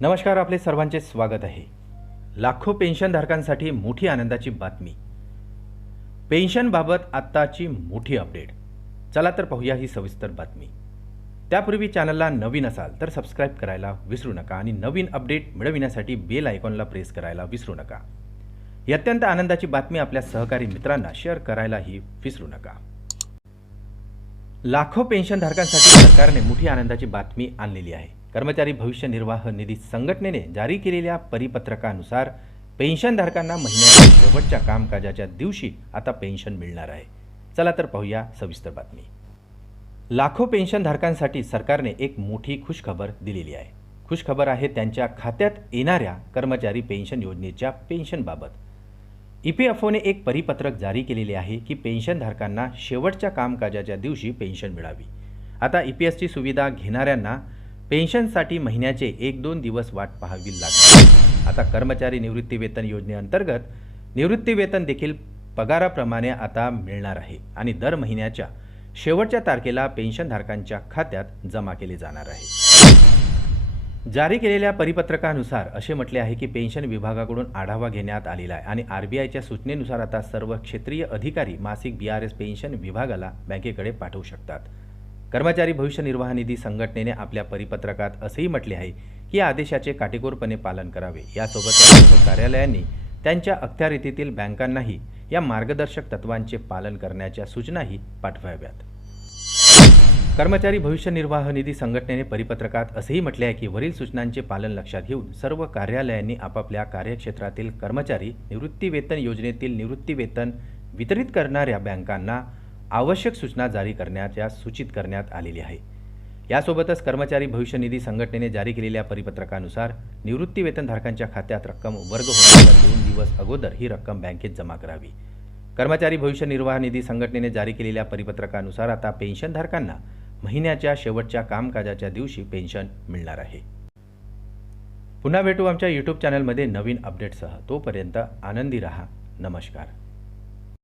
नमस्कार, आपले सर्वांचे स्वागत आहे। लाखो पेन्शनधारकांसाठी मोठी आनंदाची बातमी। पेन्शनबाबत आत्ताची मोठी अपडेट। चला तर पाहूया ही सविस्तर बातमी। त्यापूर्वी चॅनलला नवीन असाल तर सबस्क्राइब करायला विसरू नका आणि नवीन अपडेट मिळविण्यासाठी बेल आयकॉनला प्रेस करायला विसरू नका। ही अत्यंत आनंदाची बातमी आपल्या सहकारी मित्रांना शेअर करायलाही विसरू नका। लाखो पेन्शनधारकांसाठी सरकारने मोठी आनंदाची बातमी आणलेली आहे। कर्मचारी भविष्य निर्वाह निधी संघटनेने जारी केलेल्या परिपत्रकानुसार पेन्शनधारकांना महिन्याच्या शेवटच्या कामकाजाच्या दिवशी आता पेन्शन मिळणार आहे। चला तर पाहूया सविस्तर बातमी। लाखो पेन्शनधारकांसाठी सरकारने एक मोठी खुशखबर दिलेली आहे। खुशखबर आहे त्यांच्या खात्यात येणाऱ्या कर्मचारी पेन्शन योजनेच्या पेन्शनबाबत। EPFOने एक परिपत्रक जारी केलेले आहे की पेन्शनधारकांना शेवटच्या कामकाजाच्या दिवशी पेन्शन मिळावी। आता EPSची सुविधा घेणाऱ्यांना पेन्शनसाठी महिन्याचे 1-2 दिवस वाट पाहावी लागणार। आता कर्मचारी निवृत्ती वेतन योजनेअंतर्गत निवृत्ती वेतन देखील पगाराप्रमाणे आता मिळणार आहे आणि दर महिन्याच्या शेवटच्या तारखेला पेन्शनधारकांच्या खात्यात जमा केले जाणार आहे। जारी केलेल्या परिपत्रकानुसार असे म्हटले आहे की पेन्शन विभागाकडून आढावा घेण्यात आलेला आहे आणि RBIच्या सूचनेनुसार आता सर्व क्षेत्रीय अधिकारी मासिक BRS पेन्शन विभागाला बँकेकडे पाठवू शकतात। कर्मचारी भविष्य निर्वाह निधी संघटनेने आपल्या परिपत्रकात असेही म्हटले आहे की या आदेशाचे काटेकोरपणे पालन करावे। यासोबतच सर्व कार्यालयांनी त्यांच्या अखत्यारीतील बँकांनाही या मार्गदर्शक तत्वांचे पालन करण्याच्या सूचनाही पाठवाव्यात। कर्मचारी भविष्य निर्वाह निधी संघटनेने परिपत्रकात असेही म्हटले आहे की वरील सूचनांचे पालन लक्षात घेऊन सर्व कार्यालयांनी आपापल्या कार्यक्षेत्रातील कर्मचारी निवृत्ती वेतन योजनेतील निवृत्ती वेतन वितरित करणाऱ्या बँकांना आवश्यक सूचना जारी करण्याच्या सूचित करण्यात आलेली आहे। यासोबतच कर्मचारी भविष्य निधी संघटनेने जारी केलेल्या परिपत्रकानुसार निवृत्ती वेतनधारकांच्या खात्यात रक्कम वर्ग होण्याच्या 2 दिवस अगोदर ही रक्कम बँकेत जमा करावी। कर्मचारी भविष्य निर्वाह निधी संघटनेने जारी केलेल्या परिपत्रकानुसार आता पेन्शनधारकांना महिन्याच्या शेवटच्या कामकाजाच्या दिवशी पेन्शन मिळणार आहे। पुन्हा भेटू आमच्या YouTube चॅनलमध्ये नवीन अपडेटसह। तोपर्यंत आनंदी रहा। नमस्कार।